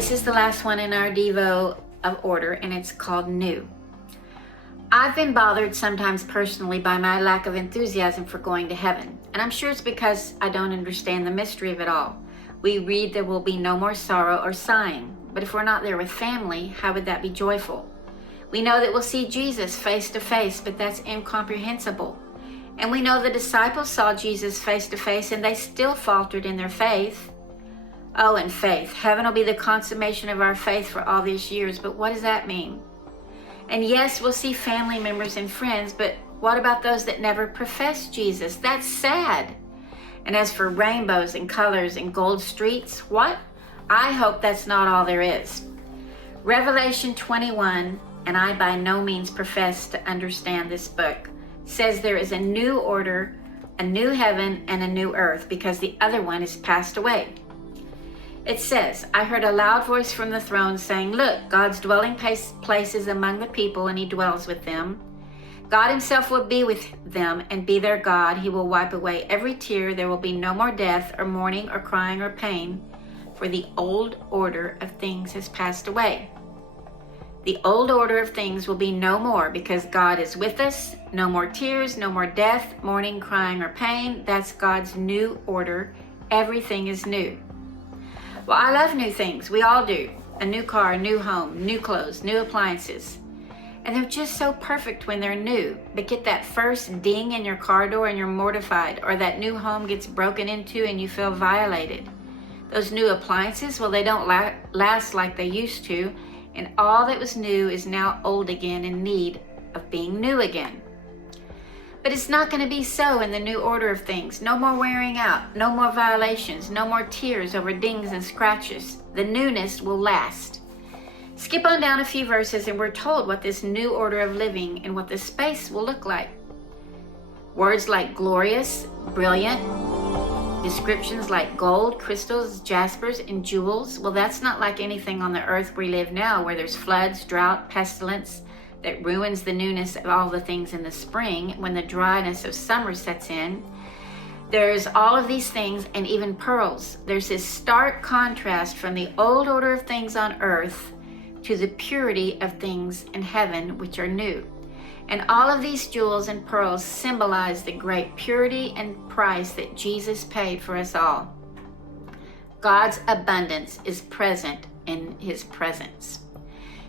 This is the last one in our devo of order, and it's called New. I've been bothered sometimes personally by my lack of enthusiasm for going to heaven, and I'm sure it's because I don't understand the mystery of it all. We read there will be no more sorrow or sighing, but if we're not there with family, how would that be joyful? We know that we'll see Jesus face to face, but that's incomprehensible. And we know the disciples saw Jesus face to face and they still faltered in their faith. Oh, and faith. Heaven will be the consummation of our faith for all these years, but what does that mean? And yes, we'll see family members and friends, but what about those that never profess Jesus? That's sad. And as for rainbows and colors and gold streets, what? I hope that's not all there is. Revelation 21, and I by no means profess to understand this book, says there is a new order, a new heaven, and a new earth because the other one is passed away. It says, I heard a loud voice from the throne saying, look, God's dwelling place is among the people and he dwells with them. God himself will be with them and be their God. He will wipe away every tear. There will be no more death or mourning or crying or pain, for the old order of things has passed away. The old order of things will be no more because God is with us. No more tears, no more death, mourning, crying, or pain. That's God's new order. Everything is new. Well, I love new things. We all do. A new car, a new home, new clothes, new appliances. And they're just so perfect when they're new. But get that first ding in your car door and you're mortified, or that new home gets broken into and you feel violated. Those new appliances, well, they don't last like they used to, and all that was new is now old again in need of being new again. But it's not going to be so in the new order of things. No more wearing out, no more violations, no more tears over dings and scratches. The newness will last. Skip on down a few verses and we're told what this new order of living and what the space will look like. Words like glorious, brilliant, descriptions like gold, crystals, jaspers, and jewels. Well, that's not like anything on the earth we live now, where there's floods, drought, pestilence that ruins the newness of all the things in the spring when the dryness of summer sets in. There's all of these things, and even pearls. There's this stark contrast from the old order of things on earth to the purity of things in heaven, which are new. And all of these jewels and pearls symbolize the great purity and price that Jesus paid for us all. God's abundance is present in his presence.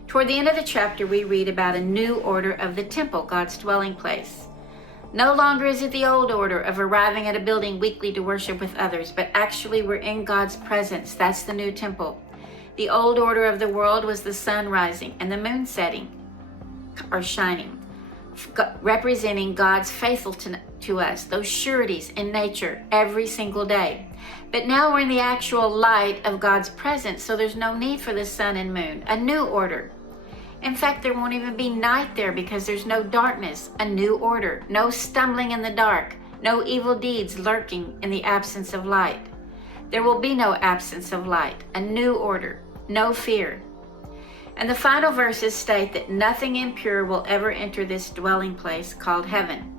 Toward the end of the chapter, we read about a new order of the temple, God's dwelling place. No longer is it the old order of arriving at a building weekly to worship with others, but actually we're in God's presence. That's the new temple. The old order of the world was the sun rising and the moon setting or shining, representing God's faithful to us, those sureties in nature every single day. But now we're in the actual light of God's presence, so there's no need for the sun and moon, a new order. In fact, there won't even be night there because there's no darkness, a new order, no stumbling in the dark, no evil deeds lurking in the absence of light. There will be no absence of light, a new order, no fear. And the final verses state that nothing impure will ever enter this dwelling place called heaven.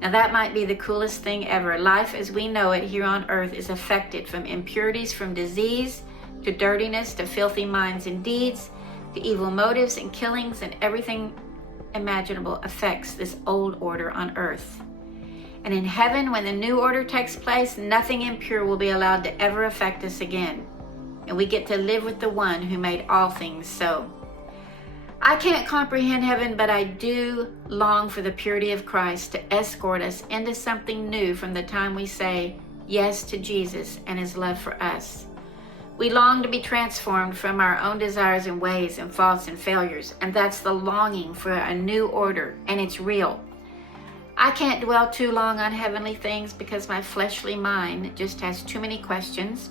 Now that might be the coolest thing ever. Life as we know it here on earth is affected from impurities, from disease, to dirtiness, to filthy minds and deeds, to evil motives and killings, and everything imaginable affects this old order on earth. And in heaven, when the new order takes place, nothing impure will be allowed to ever affect us again. And we get to live with the one who made all things so. I can't comprehend heaven, but I do long for the purity of Christ to escort us into something new from the time we say yes to Jesus and his love for us. We long to be transformed from our own desires and ways and faults and failures, and that's the longing for a new order, and it's real. I can't dwell too long on heavenly things because my fleshly mind just has too many questions.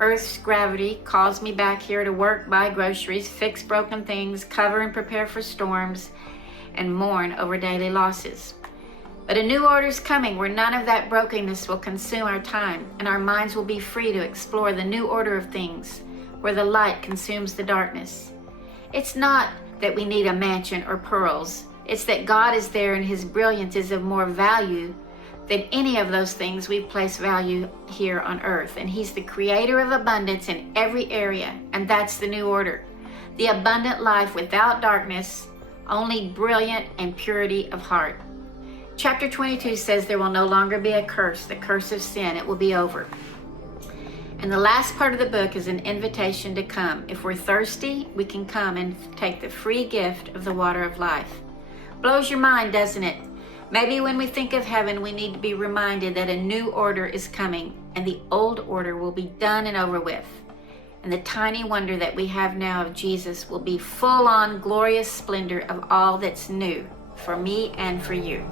Earth's gravity calls me back here to work, buy groceries, fix broken things, cover and prepare for storms, and mourn over daily losses. But a new order is coming where none of that brokenness will consume our time, and our minds will be free to explore the new order of things where the light consumes the darkness. It's not that we need a mansion or pearls. It's that God is there and his brilliance is of more value than any of those things we place value here on earth. And he's the creator of abundance in every area, and that's the new order. The abundant life without darkness, only brilliant and purity of heart. Chapter 22 says there will no longer be a curse, the curse of sin. It will be over. And the last part of the book is an invitation to come. If we're thirsty, we can come and take the free gift of the water of life. Blows your mind, doesn't it? Maybe when we think of heaven, we need to be reminded that a new order is coming, and the old order will be done and over with. And the tiny wonder that we have now of Jesus will be full-on glorious splendor of all that's new for me and for you.